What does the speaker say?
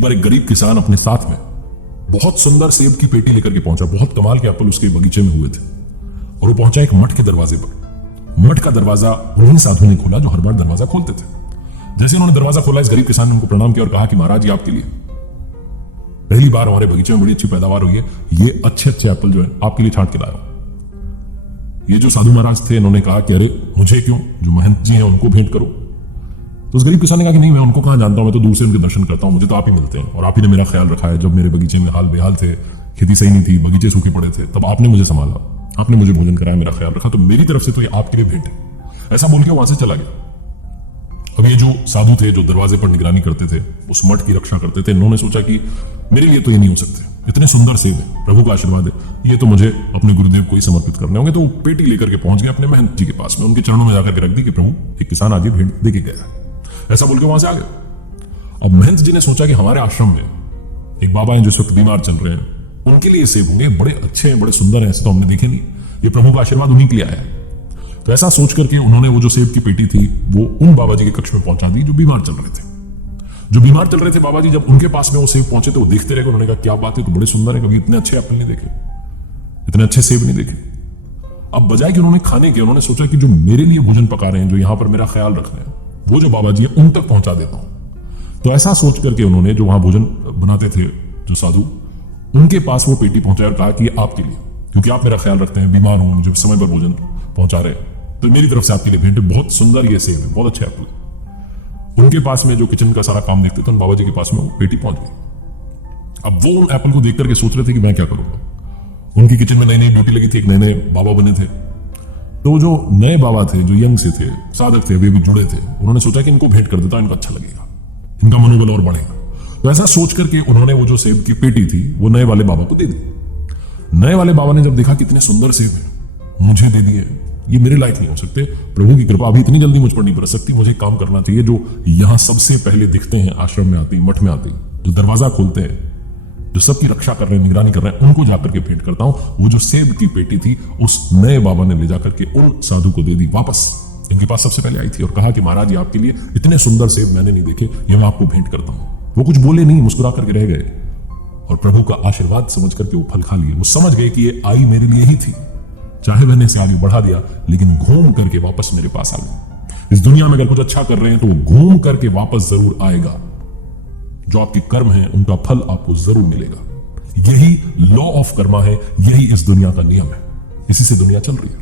एक बार एक गरीब किसान अपने साथ में बहुत सुंदर सेब की पेटी लेकर के पहुंचा। बहुत कमाल के एप्पल उसके बगीचे में हुए थे और वो पहुंचा एक मठ के दरवाजे पर। मठ का दरवाजा उन्हीं साधु ने खोला जो हर बार दरवाजा खोलते थे। जैसे उन्होंने दरवाजा खोला, इस गरीब किसान ने उनको प्रणाम किया और कहा कि महाराज जी, आपके लिए पहली बार हमारे बगीचे में बड़ी अच्छी पैदावार हुई है। ये अच्छे अच्छे एप्पल जो है आपके लिए छांट के लाया हूं। ये जो साधु महाराज थे, इन्होंने कहा कि अरे मुझे क्यों, जो महंत जी हैं उनको भेंट करो। तो उस गरीब किसान ने कहा कि नहीं, मैं उनको कहां जानता हूं, मैं तो दूर से उनके दर्शन करता हूं, मुझे तो आप ही मिलते हैं और आप ही ने मेरा ख्याल रखा है। जब मेरे बगीचे में हाल बेहाल थे, खेती सही नहीं थी, बगीचे सूखे पड़े थे, तब आपने मुझे संभाला, आपने मुझे भोजन कराया, मेरा ख्याल रखा, तो मेरी तरफ से तो ये आपके लिए भेंट है। ऐसा बोल के वहां से चला गया। अब ये जो साधु थे, जो दरवाजे पर निगरानी करते थे, उस मठ की रक्षा करते थे, इन्होंने सोचा कि मेरे लिए तो ये नहीं हो सकते, इतने सुंदर सेब है, प्रभु का आशीर्वाद है, ये तो मुझे अपने गुरुदेव को ही समर्पित करने होंगे। तो वो पेटी लेकर के पहुंच गए अपने महंत जी के पास में, उनके चरणों में जाकर के रख दी कि प्रभु, एक किसान आज ये भेंट दे के गया है। ऐसा बोल के वहां से आ गए। अब महंत जी ने सोचा कि हमारे आश्रम में एक बाबा हैं जो इस वक्त बीमार चल रहे हैं, उनके लिए सेब होंगे, बड़े अच्छे हैं, बड़े सुंदर हैं, ऐसे तो हमने देखे नहीं, ये प्रभु का आशीर्वाद उन्हीं के लिए आया है। तो ऐसा सोच करके उन्होंने वो जो सेब की पेटी थी वो उन बाबा जी के कक्ष में पहुंचा दी जो बीमार चल रहे थे। जो बीमार चल रहे थे बाबा जी, जब उनके पास में वो सेब पहुंचे तो वो देखते रहे। उन्होंने कहा क्या बात है, तो बड़े सुंदर है, कभी इतने अच्छे एप्पल नहीं देखे, इतने अच्छे सेब नहीं देखे। अब बजाय कि उन्होंने खाने के, उन्होंने सोचा कि जो मेरे लिए भोजन पका रहे हैं, जो यहां पर मेरा ख्याल रख रहे हैं, वो जो बाबा जी है उन तक पहुंचा देता हूं। तो ऐसा सोच करके उन्होंने, जो वहां भोजन बनाते थे जो साधु, उनके पास वो पेटी पहुंचाई और कहा कि ये आपके लिए, क्योंकि आप मेरा ख्याल रखते हैं, बीमार हूं, मुझे समय पर भोजन पहुंचा रहे हैं, तो मेरी तरफ से आपके लिए भेंट है। बहुत सुंदर ये सेब है, बहुत अच्छे एप्पल। उनके पास में जो किचन का सारा काम देखते थे, उन बाबा जी के पास में वो पेटी पहुंच गई। अब वो उन एप्पल को देख करके सोच रहे थे कि मैं क्या करूंगा। उनकी किचन में नई नई ड्यूटी लगी थी, एक नए नए बाबा बने थे। तो जो नए बाबा थे, जो यंग से थे, साधक थे, अभी भी जुड़े थे, उन्होंने सोचा कि इनको भेंट कर देता, इनको अच्छा लगेगा, इनका मनोबल और बढ़ेगा। तो ऐसा सोच करके उन्होंने वो जो सेब की पेटी थी वो नए वाले बाबा को दे दी। नए वाले बाबा ने जब देखा कितने सुंदर सेब है, मुझे दे दिए, ये मेरे लायक नहीं हो सकते, प्रभु की कृपा अभी इतनी जल्दी मुझ पर नहीं बरस सकती, मुझे काम करना चाहिए। जो यहां सबसे पहले दिखते हैं आश्रम में आते ही, मठ में आते ही, जो दरवाजा खोलते हैं, जो सबकी रक्षा कर रहे हैं, निगरानी कर रहे हैं, उनको जाकर के भेंट करता हूं। वो जो सेब की पेटी थी उस नए बाबा ने ले जाकर के उन साधु को दे दी वापस। इनके पास सबसे पहले आई थी और कहा कि महाराज, ये आपके लिए इतने सुंदर सेब मैंने नहीं देखे, ये मैं आपको भेंट करता हूं। वो कुछ बोले नहीं, मुस्कुरा करके रह गए और प्रभु का आशीर्वाद समझ करके वो फल खा लिए। वो समझ गए कि ये आई मेरे लिए ही थी, चाहे मैंने इसे आगे बढ़ा दिया, लेकिन घूम करके वापस मेरे पास आ गए। इस दुनिया में अगर कुछ अच्छा कर रहे हैं तो वो घूम करके वापस जरूर आएगा। जो आपके कर्म है उनका फल आपको जरूर मिलेगा। यही लॉ ऑफ कर्मा है, यही इस दुनिया का नियम है, इसी से दुनिया चल रही है।